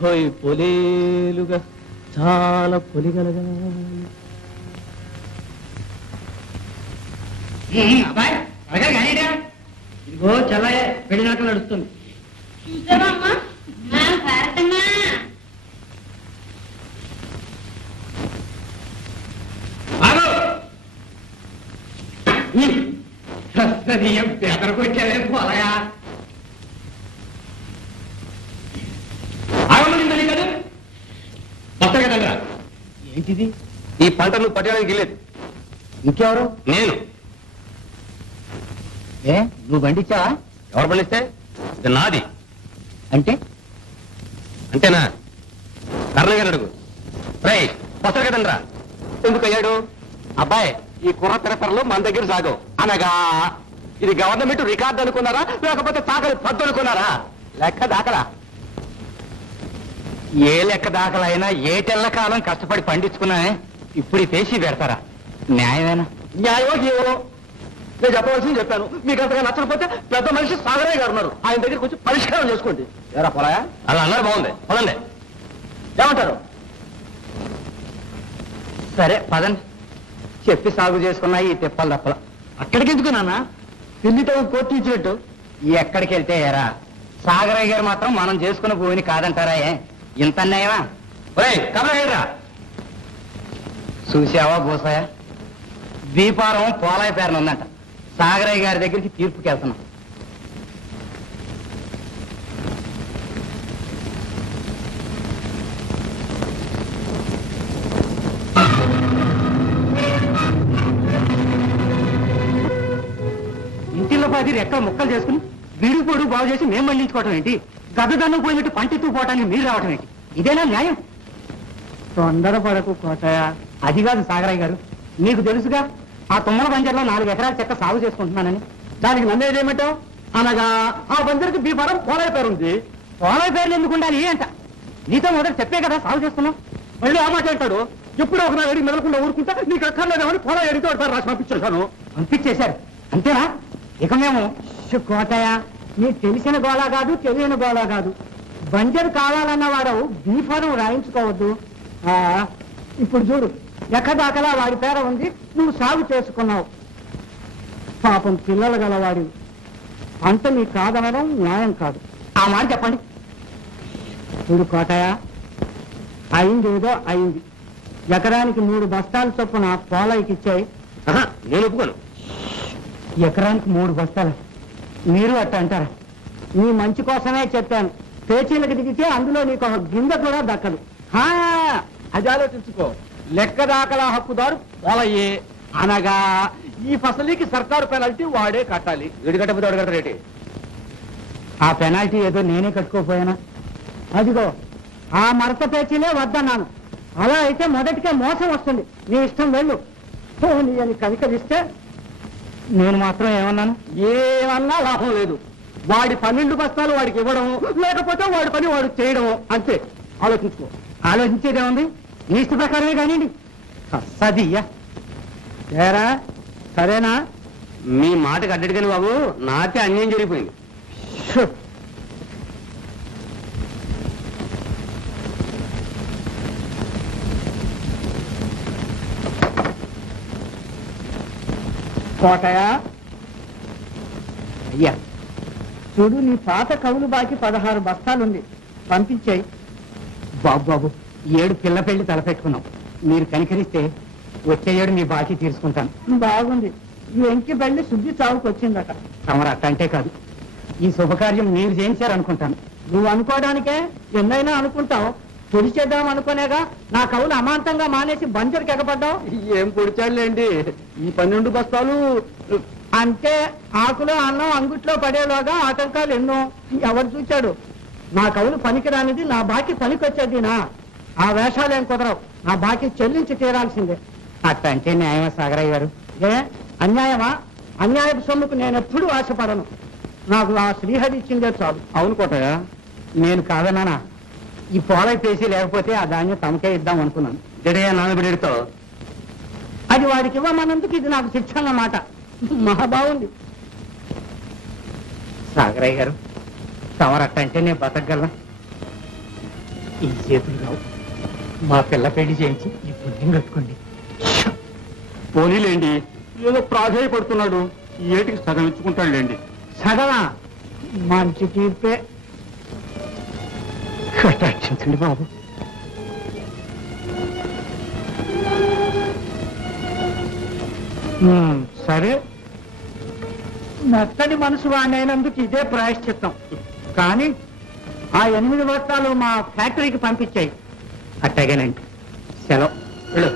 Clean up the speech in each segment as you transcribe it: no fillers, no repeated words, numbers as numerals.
హోయ్ పొలేలుగా చాలా పొలిగలగా. అబ్బాయి ఇదిగో చల్లయ్య పెళ్లి నాటకం నడుస్తుంది. బెదరకొచ్చావే పోలయా కదా. ఏంటిది? ఈ పంటను పట్టడానికి వెళ్ళేది ఇంకెవరు? నేను. ఏ నువ్వు పండించావా? ఎవరు పండిస్తే ఇది నాది. అంటే అంతేనా? కర్ణయ్య గారు అడుగు. రై పొసలు కదండ్రా. ఎందుకు అయ్యాడు? అబ్బాయి ఈ కుర్ర తిరపరలు మన దగ్గర సాగవు అనగా ఇది గవర్నమెంట్ రికార్డు అనుకున్నారా లేకపోతే సాగలు పద్దు అనుకున్నారా? లెక్క దాకలా. ఏ లెక్క దాకలైనా ఏ తెల్ల కాలం కష్టపడి పండించుకున్నా ఇప్పుడు ఈ పేసి పెడతారా? న్యాయమేనా? న్యాయమో ఏవో నేను చెప్పవలసింది చెప్పాను. మీకు అంతగా నచ్చకపోతే పెద్ద మనిషి సాగరయ్య గారు ఉన్నారు, ఆయన దగ్గరికి వచ్చి పరిష్కారం చేసుకోండి. ఎరా పొలయా అలా అన్నారు. బాగుంది, పదండి. ఏమంటారు? సరే పదండి. చెప్పి సాగు చేసుకున్నా ఈ తిప్పలు తప్పల. అక్కడికి ఎందుకు నాన్న? పిల్లితో కోర్టు ఇచ్చినట్టు. ఎక్కడికి వెళ్తే ఎరా? సాగరయ్య గారు మాత్రం మనం చేసుకున్న భూమిని కాదంటారా? ఇంత అన్నాయమా? కమలరా చూసావా భూసాయ, దీపారం పోలాయ పేరున ఉందంట. సాగరయ్య గారి దగ్గరికి తీర్పుకి వెళ్తున్నాం. ఇంటిలో పది రెక్కలు ముక్కలు చేసుకుని వీడి పొడు బాగు చేసి మేము మళ్ళించుకోవటం ఏంటి? గదదన్నం పోయినట్టు పంటెత్తు పోవటానికి మీరు రావటం ఏంటి? ఇదేనా న్యాయం? తొందరపడకు కోటయ్య. అది కాదు సాగరయ్య గారు, నీకు తెలుసుగా ఆ తుమ్మల బంజర్లో 4 ఎకరాల చెక్క సాగు చేసుకుంటున్నానని. దానికి నన్నేదేమిటో అనగా ఆ బంజర్కి బీఫారం పోలాయ పేరు ఉంది. పోలాయ పేర్లు ఎందుకు ఉండాలి అంట? నీతో మొదటి చెప్పే కదా సాగు చేస్తున్నాం. మళ్ళీ ఆ మాట అంటాడు. ఎప్పుడో ఒక ఏడి మెదలకుండా ఊరుకుంటా నీకు అక్కర్లేదేమని పోలాయ ఏడితో రాసి పంపించేశాను. పంపించేశారు అంతేనా? ఇక మేము కోటయ్య నీకు తెలిసిన గోళా కాదు, తెలియని గోళా కాదు. బంజరు కావాలన్న వాడు బీఫారం రాయించుకోవద్దు. ఇప్పుడు చూడు, ఎక్కదాకలా వాడి పేర ఉంది, నువ్వు సాగు చేసుకున్నావు. పాపం పిల్లలు గలవాడి పంట నీకు కాదనడం న్యాయం కాదు. ఆ మాట చెప్పండి. చూడు కోటయ్య, అయింది ఏదో అయింది. ఎకరానికి 3 బస్తాల చొప్పున పోలాయికి ఇచ్చాయి. నేను ఒప్పుకోను. ఎకరానికి 3 బస్తాలు మీరు అట్ట అంటారా? నీ మంచి కోసమే చెప్పాను. పేచీలకు దిగితే అందులో నీకు ఒక గింజ కూడా దక్కదు. అది ఆలోచించుకో. లెక్క దాకలా హక్కుదారు పోలయ్యే అనగా ఈ ఫసలికి సర్కారు పెనాల్టీ వాడే కట్టాలి. వీడు కట్టకపోతే వాడు కట్టరేటి? ఆ పెనాల్టీ ఏదో నేనే కట్టుకోపోయానా? అదిగో ఆ మరత పేచీలే వద్దన్నాను. అలా అయితే మొదటికే మోసం వస్తుంది. నీ ఇష్టం వెళ్ళు. నీ అని కనికరిస్తే నేను మాత్రం ఏమన్నాను? ఏమన్నా లాభం లేదు. వాడి 12 బస్తాలు వాడికి ఇవ్వడం, లేకపోతే వాడి పని వాడు చేయడం అంతే. ఆలోచించుకో. ఆలోచించేదేముంది? నీ ఇష్ట ప్రకారమే కానివ్వండి. సదియ్యా ఏరా, సరేనా? మీ మాటకు అడ్డడిగాని బాబు, నాకే అన్యాయం జరిగిపోయింది. కోటయ్య అయ్యా చూడు, నీ పాత కవులు బాకి 16 బస్తాలుంది, పంపించాయి. బాబు 7 పిల్ల పెళ్లి తలపెట్టుకున్నాం. మీరు కనికరిస్తే వచ్చే ఏడు మీ బాకీ తీర్చుకుంటాను. బాగుంది. ఈ వెంకి పెళ్లి శుద్ధి చావుకు వచ్చిందట. తమరు అట్టంటే కాదు, ఈ శుభకార్యం మీరు చేయించారనుకుంటాను. నువ్వు అనుకోవడానికే ఎన్నైనా అనుకుంటావు. పొడి చేద్దాం అనుకునేగా నా కవులు అమాంతంగా మానేసి బంజరుకి ఎగపడ్డావు. ఏం పొడిచాడులేండి, ఈ 12 బస్తాలు అంటే ఆకులో అన్నం అంగుట్లో పడేలాగా ఆటంకాలు ఎన్నో. ఎవరు చూచాడు? నా కవులు పనికిరానిది నా బాకీ పనికొచ్చేదినా? ఆ వేషాలేం కుదరవు. నా బాకీ చెల్లించి తీరాల్సిందే. అట్టంటే న్యాయమా సాగరయ్య గారు? ఏ అన్యాయమా? అన్యాయపు సొమ్ముకు నేను ఎప్పుడూ ఆశపడను. నాకు ఆ శ్రీహరి ఇచ్చిందే చాలు. అవును కోటయ్య, నేను కాదన్నానా? ఈ పోలై పేసి లేకపోతే ఆ ధాన్యం తమకే ఇద్దాం అనుకున్నాను. జడయ్య నాన్నబిడ్డతో అది వాడికి ఇవ్వమన్నందుకు ఇది నాకు శిక్ష అన్నమాట. మహా బాగుంది. సాగరయ్య గారు, తమరట్టంటే నేను బతకగలనా? ఈ చేతులు రావు. మా పిల్ల పెళ్లి చేయించి ఈ పుణ్యం కట్టుకోండి. పోనీలేండి, ఏదో ప్రాధాయపడుతున్నాడు, ఏటికి సగం ఇచ్చుకుంటాడులేండి. సగమా? మంచి తీర్పే. కటాక్షించండి బాబు. సరే, మెత్తని మనసు వాడినందుకు ఇదే ప్రాయశ్చిత్తం. కానీ ఆ 8 బస్తాలు మా ఫ్యాక్టరీకి పంపించాయి. అట్టాగేనండి. సెలవు. వెళ్ళు.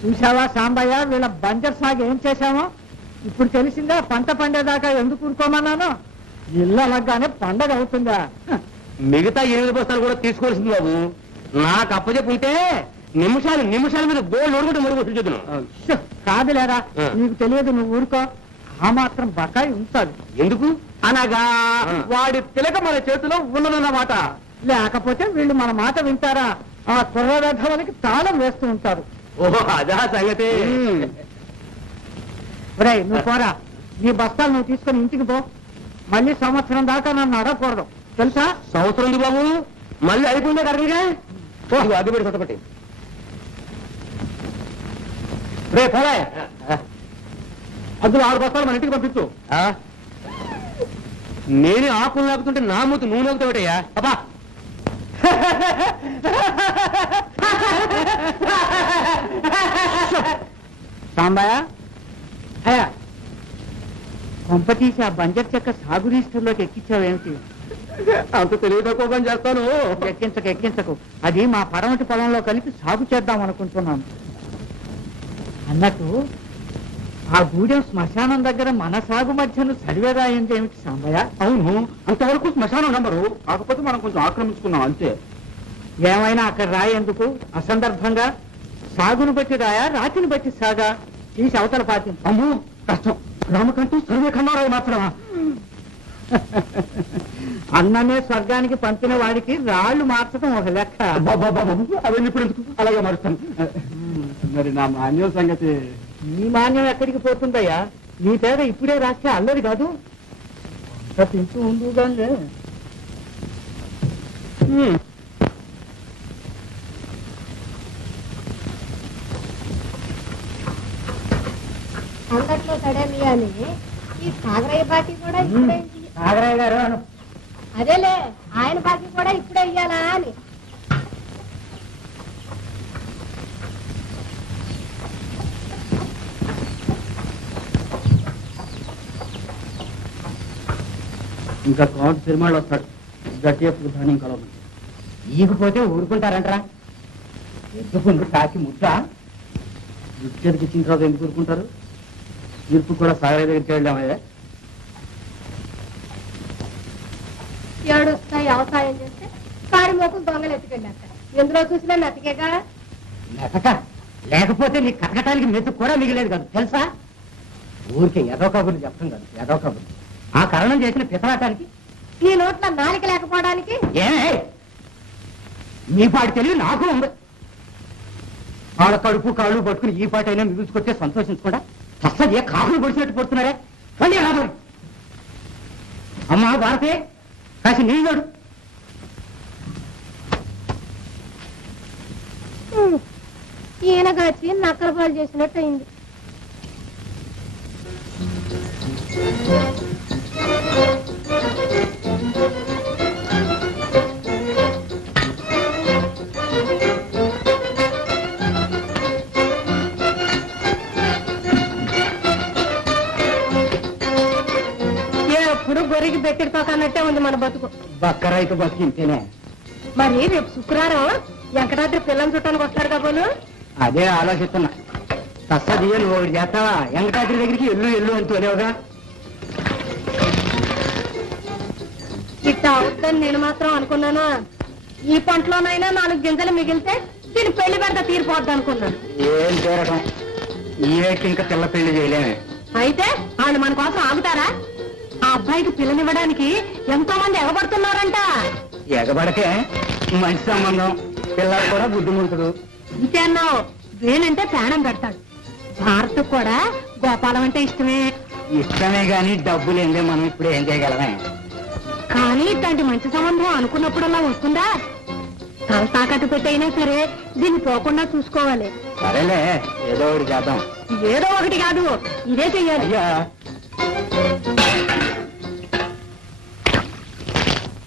చూసావా సాంబయ్య, వీళ్ళ బంజర్ సాగు ఏం చేశామో? ఇప్పుడు తెలిసిందా పంట పండేదాకా ఎందుకు ఊరుకోమన్నాను? ఇల్లు అలాగానే పండగ అవుతుందా? మిగతా 8 బస్తాలు కూడా తీసుకోవాల్సింది బాబు. నాకు అప్పచెప్పుంటే నిమిషాల మీద గోల్డ్ ఓడుకుంటే మరుగుతుంది చేతులు. ష్, కాదులేరా, నీకు తెలియదు, నువ్వు ఊరుకో. ఆ మాత్రం బకాయి ఉంటుంది. ఎందుకు అనగా వాడి తిలక మన చేతిలో ఉన్నదన్నమాట. లేకపోతే వీళ్ళు మన మాట వింటారా? ఆ కుర్రవేధవులకి తాళం వేస్తూ ఉంటారు. ఓహో, అదా సంగతి. ఒరేయ్, నువ్వు పోరా. నీ బస్తాలు నువ్వు తీసుకొని ఇంటికి పో. మళ్ళీ సంవత్సరం దాకా నన్ను అడగకూడదు, తెలుసా? సంవత్సరం ఉంది బాబు, మళ్ళీ అయిపోయిందే కరెక్ట్గా. అడ్డుపెట్టి కొట్టబట్టి రే పోరా, అందులో 6 బస్తాలు మన ఇంటికి పంపించు. నేనే ఆకులు నాకుతుంటే నా మూతు నువ్వు నాకుతావుటయ్యా. అబ్బా సాంబయ్య, అయ్యా, కొంప తీసి ఆ బంజర్ చెక్క సాగు రిజిస్టర్లోకి ఎక్కించావేమిటి? అంత తెలివి తక్కువ పని చేస్తాను. ఎక్కించకు. అది మా పడమటి పొలంలో కలిపి సాగు చేద్దాం అనుకుంటున్నాను. అన్నట్టు ఆ గూడెం శ్మశానం దగ్గర మన సాగు మధ్యను సర్వే రాయింది ఏమిటి సాంబయ్య? అవును, అంతవరకు శ్మశానం నంబరు, కాకపోతే మనం కొంచెం ఆక్రమించుకున్నాం అంతే. ఏమైనా అక్కడ రాయేందుకు? అసందర్భంగా సాగును బట్టి రాయా, రాతిని బట్టి సాగా? తీసి అవతల పాతి. అమ్మో కష్టం, గ్రామకంటూ సర్వే ఖండారాయి మాత్రమా? అన్నమే స్వర్గానికి పంపిన వాడికి రాళ్లు మార్చడం ఒక లెక్క. అవన్నీ ఇప్పుడు ఎందుకు, అలాగే మారుస్తాను. మరి నా మాన్యం సంగతి? నీ మాన్యం ఎక్కడికి పోతుందయ్యా? నీ పేద ఇప్పుడే రాస్తే అల్లరి కాదు. తింటూ ఉండుగానే. అందట్లో తడమియాలి. ఈ సాగరయ్య బాకీ కూడా ఇప్పుడే సాగరయ్య గారు అను. అదేలే, ఆయన బాకీ కూడా ఇప్పుడే ఇయ్యాలా అని. ఇంకా కోట సినిమాలు వస్తాడు. గట్టి ఎప్పుడు ధాన్యం కలవదు. ఈగిపోతే ఊరుకుంటారంటరా? ఎత్తుకుంటూ కాకి ముద్ద విద్యకి ఇచ్చిన తర్వాత ఎందుకు ఊరుకుంటారు? తీర్పు కూడా సాగరయ్య దగ్గరికి వెళ్ళామయ్యా. ఏడుస్తా వ్యవసాయం చేస్తే కాడి మోకం దొంగలు ఎత్తుకెళ్ళాక ఎందులో చూసినా నతికేగా. లేకట లేకపోతే నీ కటకటానికి మెతుకు కూడా మిగిలేదు కాదు, తెలుసా? ఊరికే ఏదో కబుర్లు చెప్పడం కాదు, ఏదో కబుర్లు. ఆ కారణం చేసిన పితరాటానికి నీ నోట్ల నాలిక లేకపోవడానికి ఏమే నీ పాటి తెలివి నాకు ఉంది. వాళ్ళ కడుపు కాళ్ళు పట్టుకుని ఈ పాటైనా మిగుల్చుకొస్తే సంతోషించకుండా అసలు ఏ కాకులు పొడిచినట్టు పడుతున్నారే. మళ్ళీ రాదు. అమ్మా భారతే, కాసి నీళ్ళు ఈయన కాచి నక్కల పాలు చేసినట్టు అయింది. ఎప్పుడు గొర్రెకి బెట్టిడిపోకన్నట్టే ఉంది మన బతుకు. బక్క రైతు బతికింతేనే. మరి రేపు శుక్రవారం వెంకటాద్రి పిల్లలు చుట్టానికి వస్తారు కాబోలు. అదే ఆలోచిస్తున్నా. తస్సది నువ్వు ఒకటి చేస్తావా? వెంకటాద్రి దగ్గరికి ఎల్లు అని తోలేవుగా. ఇట్లా అవుతుందని నేను మాత్రం అనుకున్నానా? ఈ పంటలోనైనా 4 గింజలు మిగిలితే దీని పెళ్లి పెద్ద తీరిపోద్ది అనుకున్నాను. ఏం చేరడం, ఈ రేటు ఇంకా పిల్ల పెళ్లి చేయలేమే. అయితే వాళ్ళు మన కోసం ఆగుతారా? ఆ అబ్బాయికి పిల్లనివ్వడానికి ఎంతో మంది ఎగబడుతున్నారంట. ఎగబడకే మంచి సంబంధం, పిల్లలు కూడా బుద్ధిమంతుడు. ఇంతే అన్నావు, వేణంటే ప్రాణం పెడతాడు. భారత్ కూడా గోపాలం అంటే ఇష్టమే. ఇష్టమే గాని డబ్బు లేదే మనం ఇప్పుడు ఏం చేయగలమే. కానీ ఇట్లాంటి మంచి సంబంధం అనుకున్నప్పుడల్లా వస్తుందా? తల తాకట్టు పెట్టైనా సరే దీన్ని పోకుండా చూసుకోవాలి. సరేలే, ఏదో ఒకటి చేద్దాం. ఏదో ఒకటి కాదు, ఇదే చెయ్యాలి. అయ్యా